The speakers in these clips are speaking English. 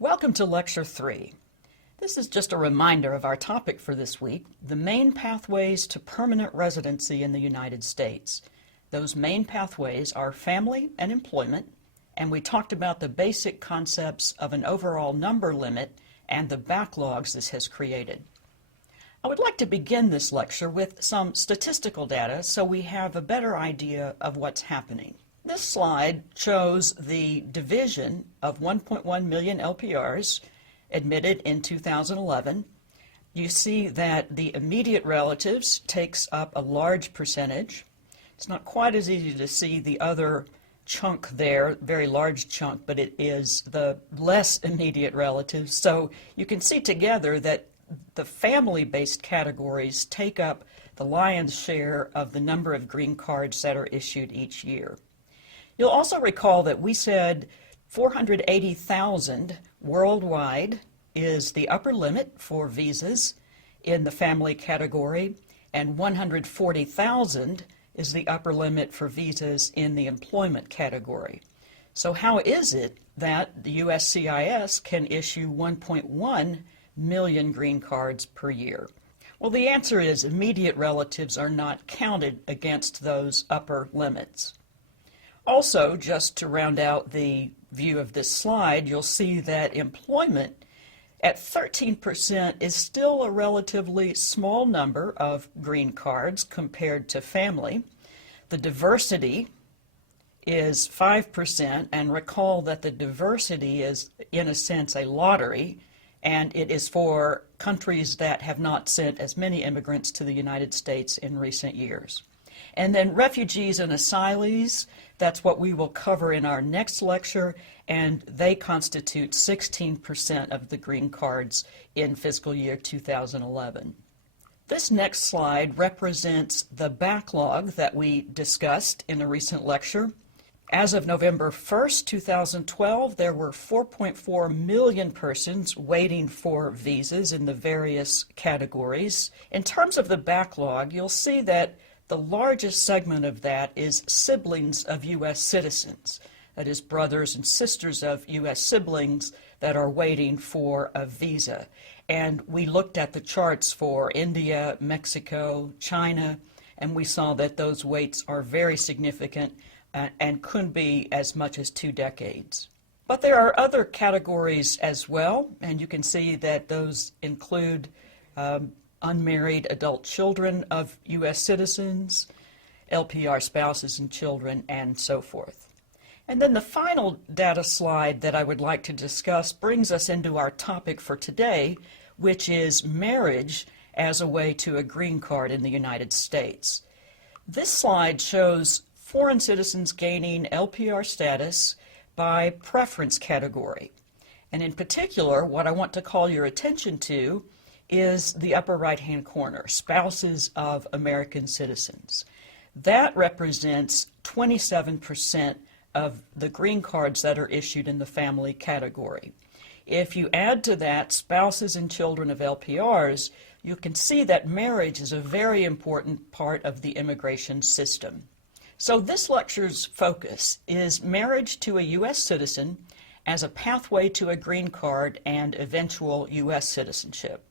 Welcome to Lecture 3. This is just a reminder of our topic for this week, the main pathways to permanent residency in the United States. Those main pathways are family and employment, and we talked about the basic concepts of an overall number limit and the backlogs this has created. I would like to begin this lecture with some statistical data so we have a better idea of what's happening. This slide shows the division of 1.1 million LPRs admitted in 2011. You see that the immediate relatives takes up a large percentage. It's not quite as easy to see the other chunk there, very large chunk, but it is the less immediate relatives. So you can see together that the family-based categories take up the lion's share of the number of green cards that are issued each year. You'll also recall that we said 480,000 worldwide is the upper limit for visas in the family category, and 140,000 is the upper limit for visas in the employment category. So how is it that the USCIS can issue 1.1 million green cards per year? Well, the answer is immediate relatives are not counted against those upper limits. Also, just to round out the view of this slide, you'll see that employment at 13% is still a relatively small number of green cards compared to family. The diversity is 5%, and recall that the diversity is, in a sense, a lottery, and it is for countries that have not sent as many immigrants to the United States in recent years. And then refugees and asylees, that's what we will cover in our next lecture, and they constitute 16% of the green cards in fiscal year 2011. This next slide represents the backlog that we discussed in a recent lecture. As of November 1st, 2012, there were 4.4 million persons waiting for visas in the various categories. In terms of the backlog, you'll see that the largest segment of that is siblings of U.S. citizens, that is, brothers and sisters of U.S. siblings that are waiting for a visa. And we looked at the charts for India, Mexico, China, and we saw that those waits are very significant and could be as much as 2 decades. But there are other categories as well, and you can see that those include unmarried adult children of U.S. citizens, LPR spouses and children, and so forth. And then the final data slide that I would like to discuss brings us into our topic for today, which is marriage as a way to a green card in the United States. This slide shows foreign citizens gaining LPR status by preference category. And in particular, what I want to call your attention to is the upper right-hand corner, spouses of American citizens. That represents 27% of the green cards that are issued in the family category. If you add to that spouses and children of LPRs, you can see that marriage is a very important part of the immigration system. So this lecture's focus is marriage to a U.S. citizen as a pathway to a green card and eventual U.S. citizenship.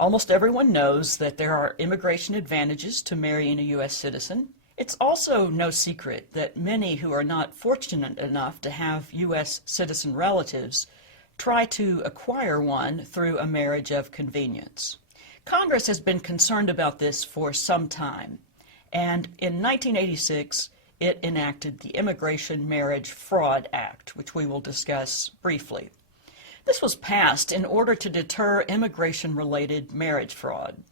Almost everyone knows that there are immigration advantages to marrying a U.S. citizen. It's also no secret that many who are not fortunate enough to have U.S. citizen relatives try to acquire one through a marriage of convenience. Congress has been concerned about this for some time, and in 1986 it enacted the Immigration Marriage Fraud Act, which we will discuss briefly. This was passed in order to deter immigration-related marriage fraud.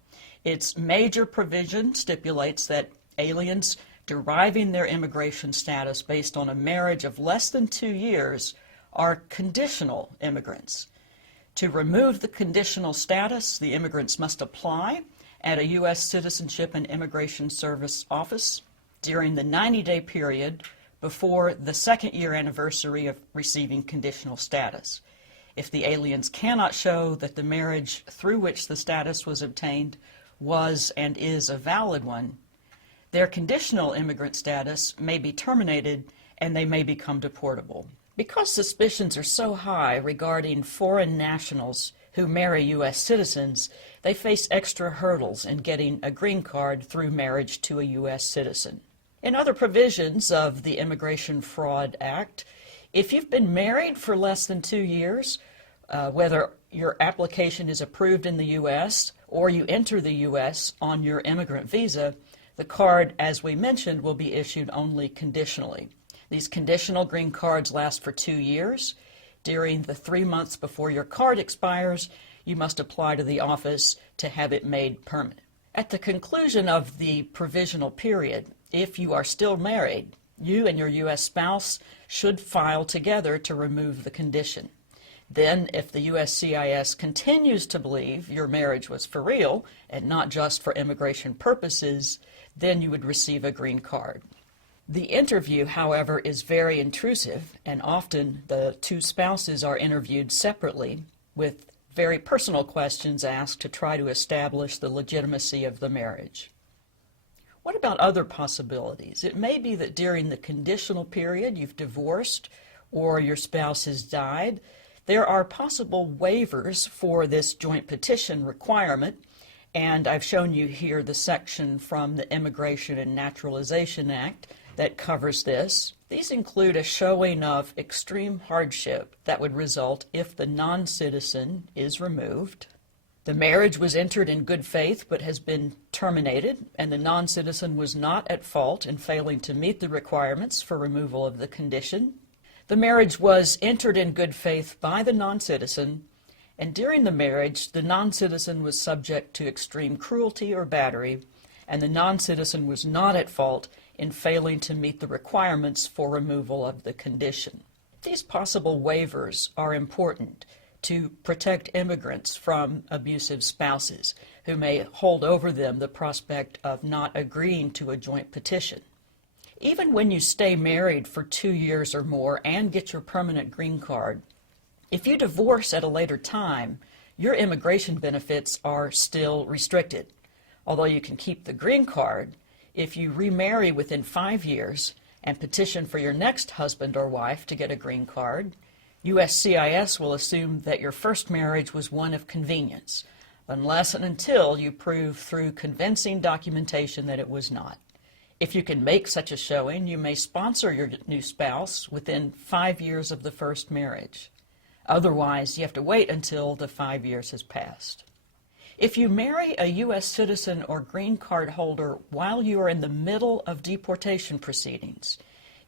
Its major provision stipulates that aliens deriving their immigration status based on a marriage of less than 2 years are conditional immigrants. To remove the conditional status, the immigrants must apply at a U.S. Citizenship and Immigration Service office during the 90-day period before the second-year anniversary of receiving conditional status. If the aliens cannot show that the marriage through which the status was obtained was and is a valid one, their conditional immigrant status may be terminated and they may become deportable. Because suspicions are so high regarding foreign nationals who marry U.S. citizens, they face extra hurdles in getting a green card through marriage to a U.S. citizen. In other provisions of the Immigration Fraud Act, if you've been married for less than 2 years, whether your application is approved in the U.S. or you enter the U.S. on your immigrant visa, the card, as we mentioned, will be issued only conditionally. These conditional green cards last for 2 years. During the 3 months before your card expires, you must apply to the office to have it made permanent. At the conclusion of the provisional period, if you are still married, you and your U.S. spouse should file together to remove the condition. Then, if the USCIS continues to believe your marriage was for real and not just for immigration purposes, then you would receive a green card. The interview, however, is very intrusive, and often the two spouses are interviewed separately with very personal questions asked to try to establish the legitimacy of the marriage. What about other possibilities? It may be that during the conditional period you've divorced or your spouse has died. There are possible waivers for this joint petition requirement, and I've shown you here the section from the Immigration and Naturalization Act that covers this. These include a showing of extreme hardship that would result if the non-citizen is removed. The marriage was entered in good faith but has been terminated, and the non-citizen was not at fault in failing to meet the requirements for removal of the condition. The marriage was entered in good faith by the non-citizen, and during the marriage, the non-citizen was subject to extreme cruelty or battery, and the non-citizen was not at fault in failing to meet the requirements for removal of the condition. These possible waivers are important to protect immigrants from abusive spouses who may hold over them the prospect of not agreeing to a joint petition. Even when you stay married for 2 years or more and get your permanent green card, if you divorce at a later time, your immigration benefits are still restricted. Although you can keep the green card, if you remarry within 5 years and petition for your next husband or wife to get a green card, USCIS will assume that your first marriage was one of convenience, unless and until you prove through convincing documentation that it was not. If you can make such a showing, you may sponsor your new spouse within 5 years of the first marriage. Otherwise, you have to wait until the 5 years has passed. If you marry a U.S. citizen or green card holder while you are in the middle of deportation proceedings,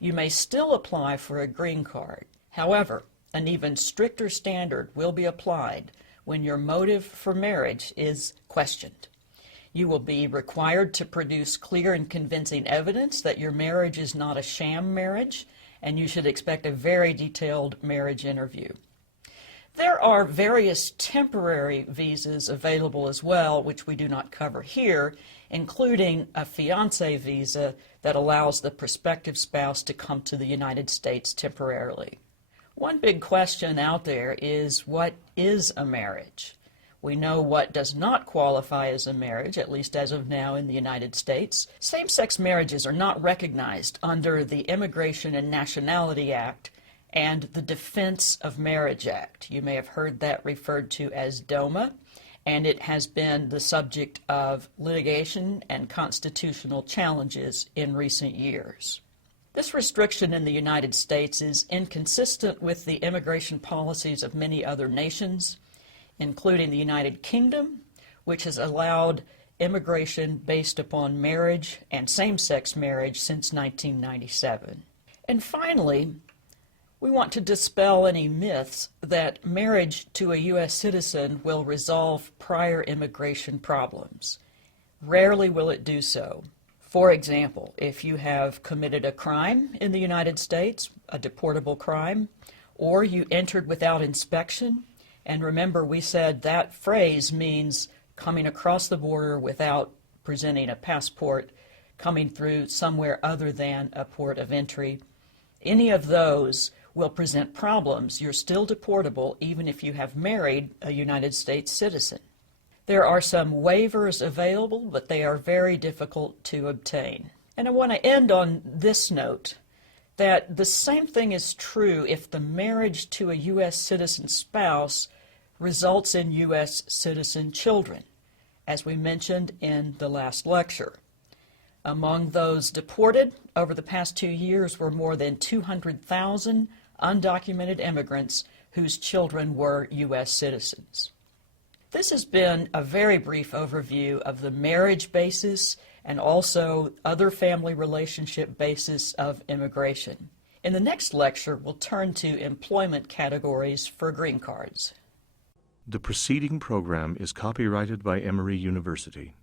you may still apply for a green card. However, an even stricter standard will be applied when your motive for marriage is questioned. You will be required to produce clear and convincing evidence that your marriage is not a sham marriage, and you should expect a very detailed marriage interview. There are various temporary visas available as well, which we do not cover here, including a fiancé visa that allows the prospective spouse to come to the United States temporarily. One big question out there is, what is a marriage? We know what does not qualify as a marriage, at least as of now in the United States. Same-sex marriages are not recognized under the Immigration and Nationality Act and the Defense of Marriage Act. You may have heard that referred to as DOMA, and it has been the subject of litigation and constitutional challenges in recent years. This restriction in the United States is inconsistent with the immigration policies of many other nations, including the United Kingdom, which has allowed immigration based upon marriage and same-sex marriage since 1997. And finally, we want to dispel any myths that marriage to a U.S. citizen will resolve prior immigration problems. Rarely will it do so. For example, if you have committed a crime in the United States, a deportable crime, or you entered without inspection, and remember we said that phrase means coming across the border without presenting a passport, coming through somewhere other than a port of entry, any of those will present problems. You're still deportable even if you have married a United States citizen. There are some waivers available, but they are very difficult to obtain. And I want to end on this note. that the same thing is true if the marriage to a U.S. citizen spouse results in U.S. citizen children, as we mentioned in the last lecture. Among those deported over the past 2 years were more than 200,000 undocumented immigrants whose children were U.S. citizens. This has been a very brief overview of the marriage basis and also other family relationship basis of immigration. In the next lecture, we'll turn to employment categories for green cards. The preceding program is copyrighted by Emory University.